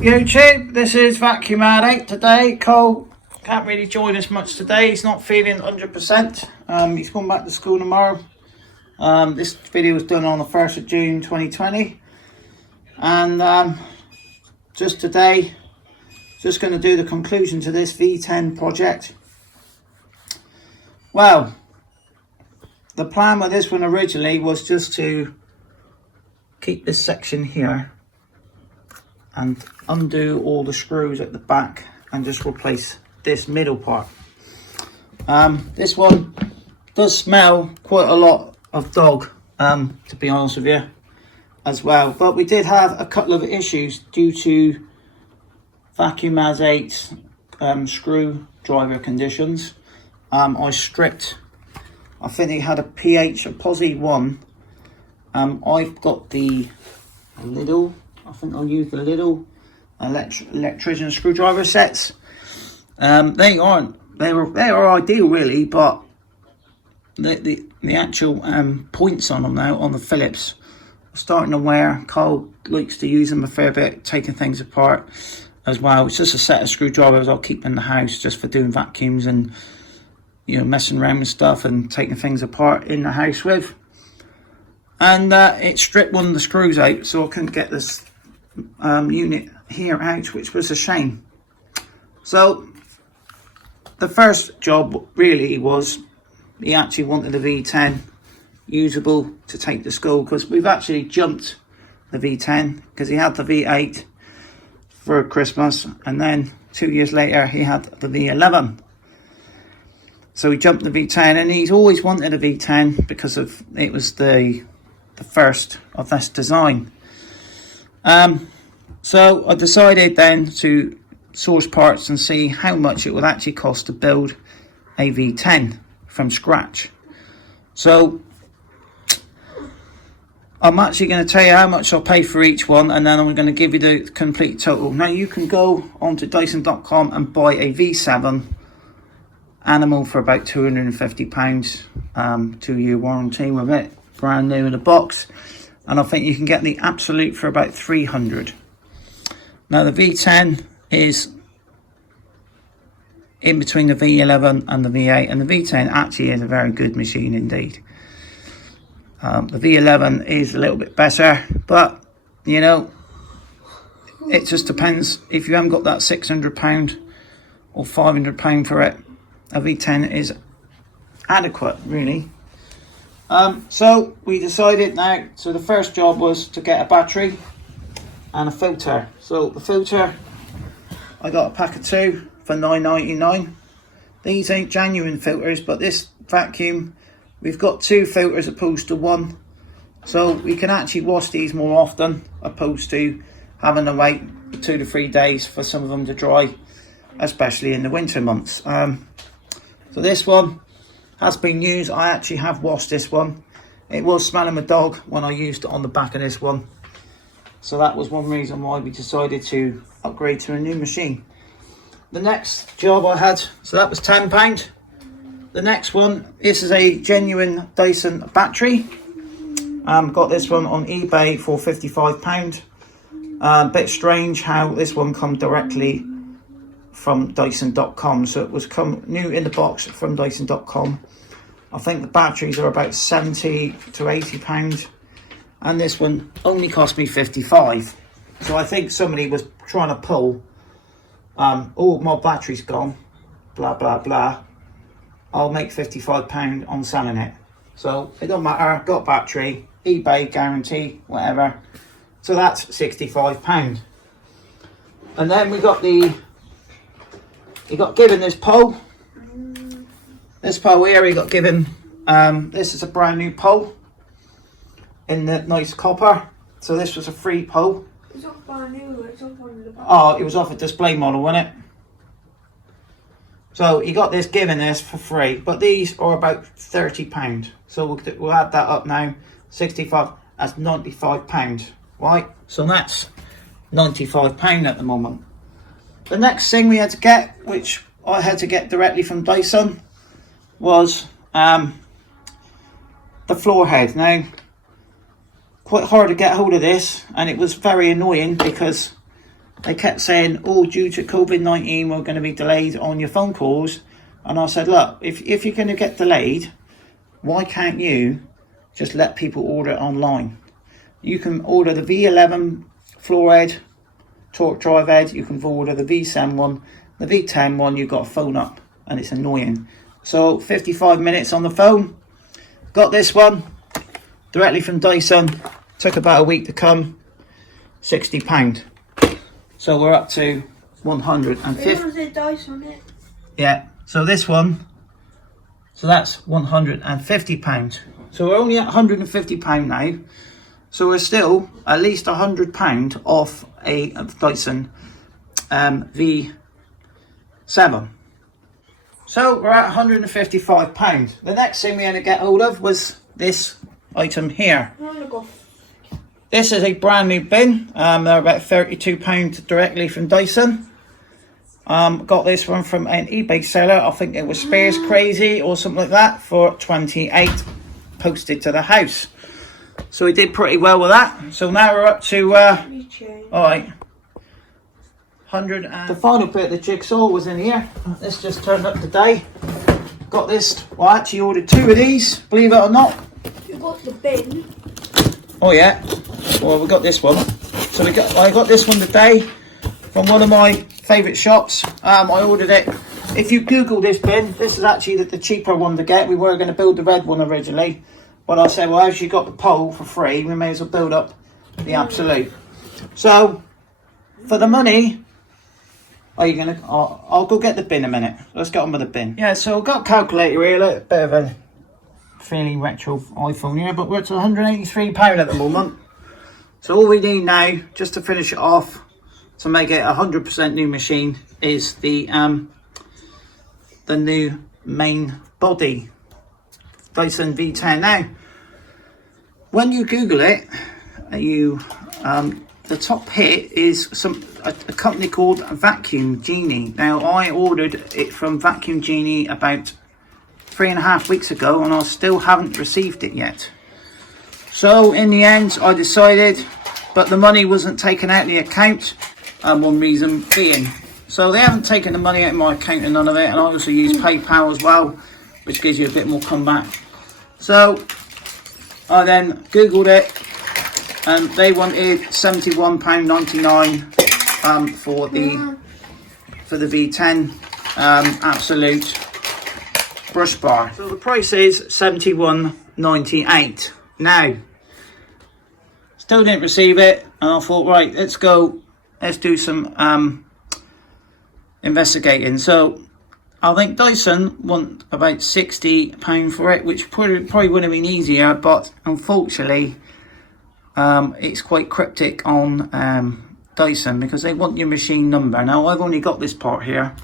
YouTube, this is Vacuum Addict today. Cole can't really join us much today. He's not feeling 100%. He's going back to school tomorrow. This video was done on the 1st of June 2020. And just today, just going to do the conclusion to this V10 project. Well, the plan with this one originally was just to keep this section here and undo all the screws at the back and just replace this middle part. This one does smell quite a lot of dog, to be honest with you, as well. But we did have a couple of issues due to Vacuum Addict screwdriver conditions. I stripped, I think it had a pH of +1. I've got the little, I think I'll use the little electrician screwdriver sets. They are ideal really, but the actual points on them now on the Phillips are starting to wear. Cole likes to use them a fair bit, taking things apart as well. It's just a set of screwdrivers I'll keep in the house just for doing vacuums and, you know, messing around with stuff and taking things apart in the house with. And it stripped one of the screws out, so I couldn't get this unit here out, which was a shame. So the first job really was, he actually wanted the V10 usable to take to school, because we've actually jumped the V10 because he had the V8 for Christmas, and then 2 years later he had the V11. So we jumped the V10, and he's always wanted a V10 because of it was the first of this design. So I decided then to source parts and see how much it would actually cost to build a V10 from scratch. So I'm actually going to tell you how much I'll pay for each one, and then I'm going to give you the complete total. Now you can go onto Dyson.com and buy a V7 animal for about £250, 2-year warranty with it, brand new in the box. And I think you can get the Absolute for about 300. Now the V10 is in between the V11 and the V8, and the V10 actually is a very good machine indeed. The V11 is a little bit better, but you know, it just depends. If you haven't got that £600 or £500 for it, a V10 is adequate really. So we decided now, so the first job was to get a battery and a filter. So the filter, I got a pack of 2 for £9.99. These ain't genuine filters, but this vacuum, we've got 2 filters opposed to 1. So we can actually wash these more often, opposed to having to wait 2 to 3 days for some of them to dry, especially in the winter months. So this one has been used. I actually have washed this one. It was smelling my dog when I used it on the back of this one. So that was one reason why we decided to upgrade to a new machine. The next job I had, so that was £10. The next one, this is a genuine Dyson battery. Got this one on eBay for £55. Bit strange how this one come directly from Dyson.com. So it was come new in the box from Dyson.com. I think the batteries are about £70 to £80, and this one only cost me £55. So I think somebody was trying to pull, oh, my battery's gone, blah blah blah, I'll make £55 on selling it. So it don't matter, got battery, eBay guarantee, whatever. So that's £65. And then we got he got given this pole. This pole here, he got given, this is a brand new pole in the nice copper. So this was a free pole. It's not brand new, it's off one of the back. Oh, it was off a display model, wasn't it? So he got this given this for free, but these are about £30. So we'll add that up now. 65, that's £95, right? So that's £95 at the moment. The next thing we had to get, which I had to get directly from Dyson, was the floor head. Now, quite hard to get hold of this, and it was very annoying because they kept saying, oh, due to COVID-19, we're going to be delayed on your phone calls. And I said, look, if you're going to get delayed, why can't you just let people order it online? You can order the V11 floor head, torque drive head. You can order the V10 one. The V10 one, you've got to phone up, and it's annoying. So 55 minutes on the phone. Got this one directly from Dyson. Took about a week to come. £60. So we're up to 150. It was a Dyson on it. Yeah. So this one. So that's £150. So we're only at £150 now. So we're still at least £100 off a Dyson V7. So we're at £155. The next thing we had to get hold of was this item here. This is a brand new bin. They're about £32 directly from Dyson. Got this one from an eBay seller. I think it was Spares Crazy or something like that for 28, posted to the house. So we did pretty well with that. So now we're up to all right, 100. And the final bit of the jigsaw was in here. This just turned up today. Got this. Well, I actually ordered 2 of these, believe it or not. You got the bin. Oh yeah. Well, we got this one. So I got this one today from one of my favourite shops. I ordered it. If you Google this bin, this is actually the cheaper one to get. We were going to build the red one originally, but I said, well, as you got the pole for free, we may as well build up the absolute. So for the money, are you gonna? I'll go get the bin in a minute. Let's get on with the bin. Yeah. So I've got a calculator here. A bit of a fairly retro iPhone here, but we're at £183 at the moment. So all we need now, just to finish it off, to make it 100% new machine, is the new main body, Dyson V10. Now, when you Google it, the top hit is a company called Vacuum Genie. Now, I ordered it from Vacuum Genie about 3.5 weeks ago, and I still haven't received it yet. So in the end, I decided, but the money wasn't taken out of the account, and one reason being, so they haven't taken the money out of my account and none of it, and I also use PayPal as well, which gives you a bit more comeback. So I then Googled it, and they wanted £71.99 for the V10 absolute brush bar. So the price is £71.98. Now, still didn't receive it, and I thought, right, let's do some investigating. So I think Dyson want about £60 for it, which probably would have been easier, but unfortunately it's quite cryptic on Dyson, because they want your machine number. Now, I've only got this part here,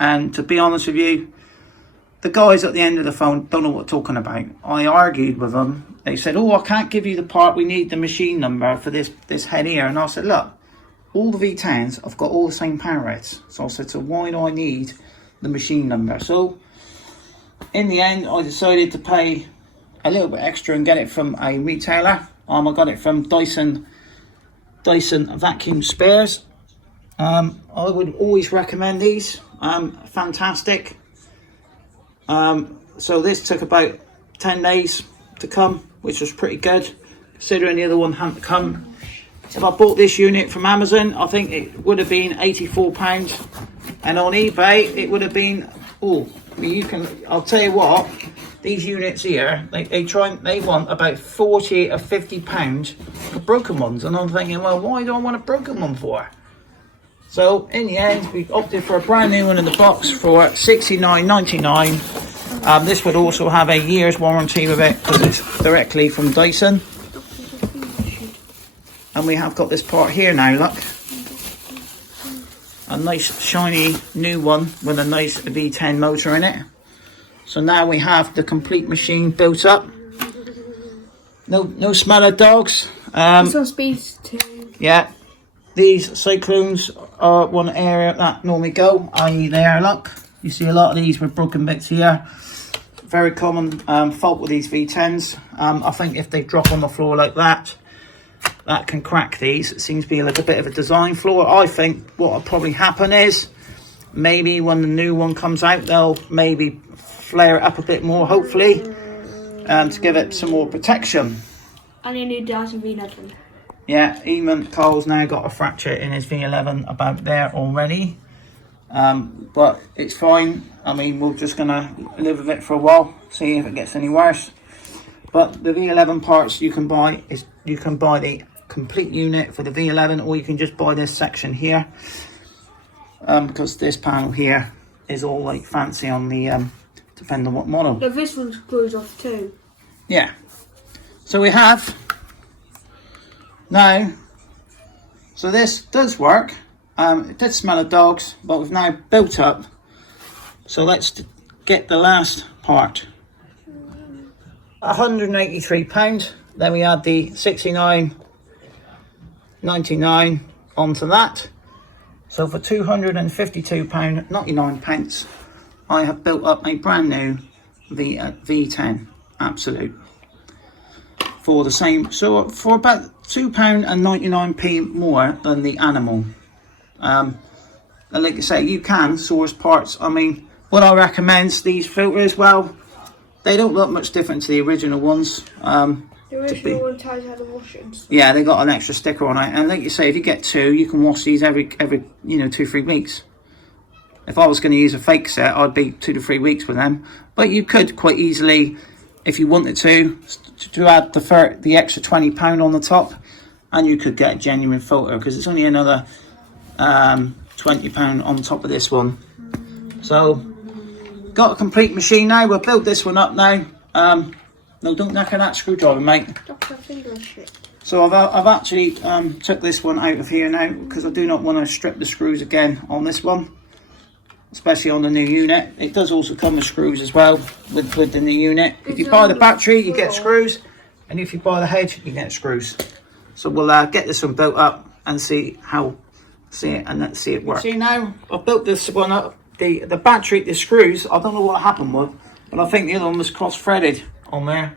and to be honest with you, the guys at the end of the phone don't know what they're talking about. I argued with them. They said, oh, I can't give you the part, we need the machine number for this head here. And I said, look, all the V10s have got all the same power heads. So I said, so why do I need the machine number? So in the end, I decided to pay a little bit extra and get it from a retailer. I got it from Dyson Vacuum Spares. I would always recommend these. Fantastic. So this took about 10 days to come, which was pretty good considering the other one hadn't come. If I bought this unit from Amazon, I think it would have been £84, and on eBay it would have been, I'll tell you what, these units here, they want about 40 or 50 pounds for broken ones, and I'm thinking, well, why do I want a broken one for? So in the end, we opted for a brand new one in the box for £69.99. This would also have a year's warranty with it, because it's directly from Dyson. And we have got this part here now, look. A nice shiny new one with a nice V10 motor in it. So now we have the complete machine built up. No smell of dogs. It's on speed too. Yeah. These cyclones are one area that normally go, i.e. there, look. You see a lot of these with broken bits here. Very common fault with these V10s. I think if they drop on the floor like that, that can crack these. It seems to be a little bit of a design flaw. I think what will probably happen is maybe when the new one comes out, they'll maybe flare it up a bit more, hopefully, to give it some more protection. And a new Dyson V10. Yeah, even Carl's now got a fracture in his V11 about there already. But it's fine. I mean, we're just gonna live with it for a while, see if it gets any worse. But the V11 parts you can buy the complete unit for the V11, or you can just buy this section here, because this panel here is all like fancy on the depending on what model. Yeah, this one screws off too. Yeah. So we have now. So this does work. It did smell of dogs, but we've now built up. So let's get the last part. £183. Then we add the £69.99 onto that. So for £252.99, I have built up a brand new V10 Absolute for the same. So for about £2.99 more than the Animal. And like I say, you can source parts. I mean, what I recommend these filters, well, they don't look much different to the original ones. The original one tells you how to wash it and stuff. Yeah, they got an extra sticker on it, and like you say, if you get two, you can wash these every 2-3 weeks. If I was going to use a fake set, I'd be 2 to 3 weeks with them. But you could quite easily, if you wanted to add the extra £20 on the top, and you could get a genuine filter, because it's only another £20 on top of this one. So got a complete machine now. We'll build this one up now. No, don't knack on that screwdriver, mate. So I've actually took this one out of here now, because I do not want to strip the screws again on this one, especially on the new unit. It does also come with screws as well with the new unit. If you buy the battery, you get screws, and if you buy the head, you get screws. So we'll get this one built up and see it work. See, now I've built this one up. The battery, the screws, I don't know what happened with, but I think the other one was cross-threaded on there,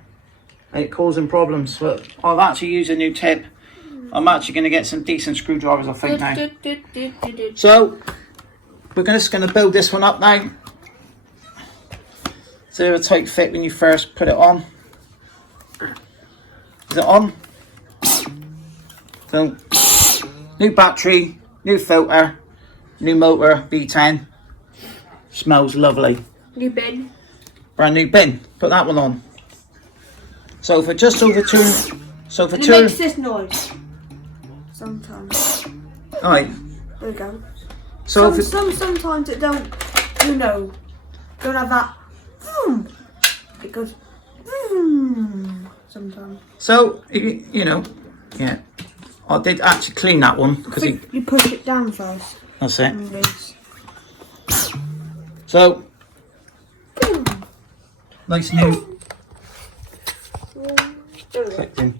and it causing problems. But I've actually used a new tip. I'm actually going to get some decent screwdrivers, I think, now. So we're just going to build this one up now. Zero tight fit when you first put it on. Is it on? So new battery, new filter, new motor, V10. Smells lovely. New bin. Brand new bin. Put that one on. So for just over two. So for it two. It makes this noise. Sometimes. Alright. There we go. So sometimes it don't. Don't have that. It goes. Sometimes. So yeah. I did actually clean that one because you push it down first. That's it. So nice new clicked in.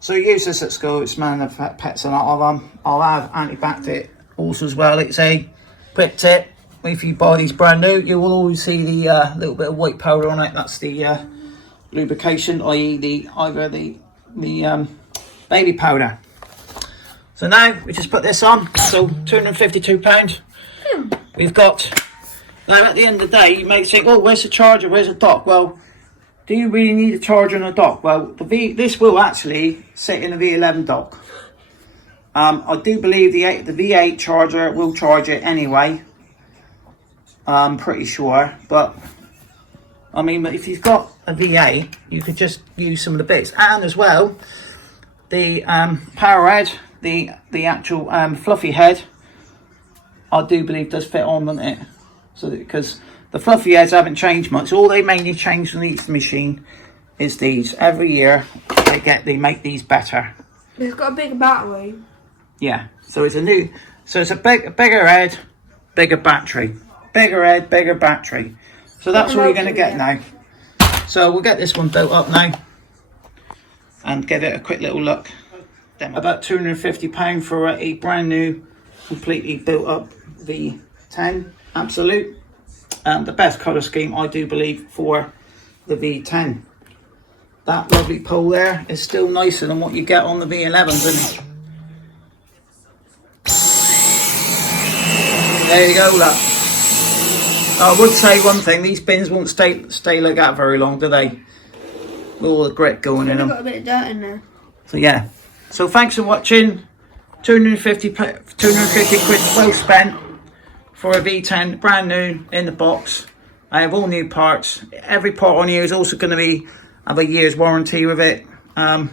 So you use this at school. It's man the pets a lot of them. I'll have antibacterial also as well. It's a quick tip. If you buy these brand new, you will always see the little bit of white powder on it. That's the lubrication, i.e. either the baby powder. So now we just put this on. So £252. We've got. Now at the end of the day, you may think, oh, where's the charger? Where's the dock? Well, do you really need a charger and a dock? Well, this will actually sit in a V11 dock. I do believe the V8 charger will charge it anyway. I'm pretty sure, but I mean, if you've got a V8, you could just use some of the bits, and as well, the power head, the actual fluffy head, I do believe does fit on, doesn't it? So because the fluffy heads haven't changed much, all they mainly change from each machine is these. Every year they make these better. It's got a bigger battery. Yeah, so it's a bigger head, bigger battery. Bigger head, bigger battery. So that's what you're going to get now. So we'll get this one built up now and give it a quick little look. About £250 for a brand new, completely built up V10 Absolute. The best colour scheme, I do believe, for the V10. that lovely pull there is still nicer than what you get on the V11s, isn't it? There you go, look. I would say one thing, these bins won't stay like that very long, do they? With all the grit going in them. Got a bit of dirt in there. So yeah. So thanks for watching. 250 quid well spent for a V10, brand new in the box. I have all new parts. Every part on here is also going to have a year's warranty with it. You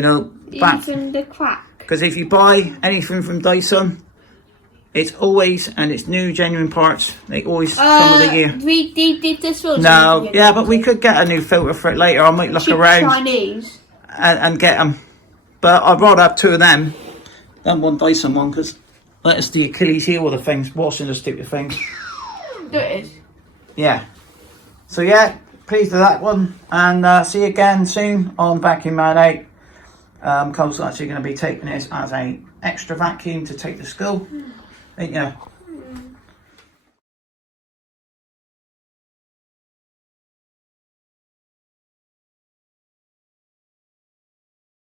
know, even the crack. Because if you buy anything from Dyson, it's always, and it's new genuine parts, they always come with a year. We did this one. No, yeah, but we could get a new filter for it later. I might look around Chinese and get them. But I'd rather have two of them than one Dyson one, because that is the Achilles heel of the things, washing the stupid things. it is. Yeah. So yeah, pleased with that one, and see you again soon on Vacuum Man 8. Cole's actually going to be taking this as a extra vacuum to take to school. Yeah.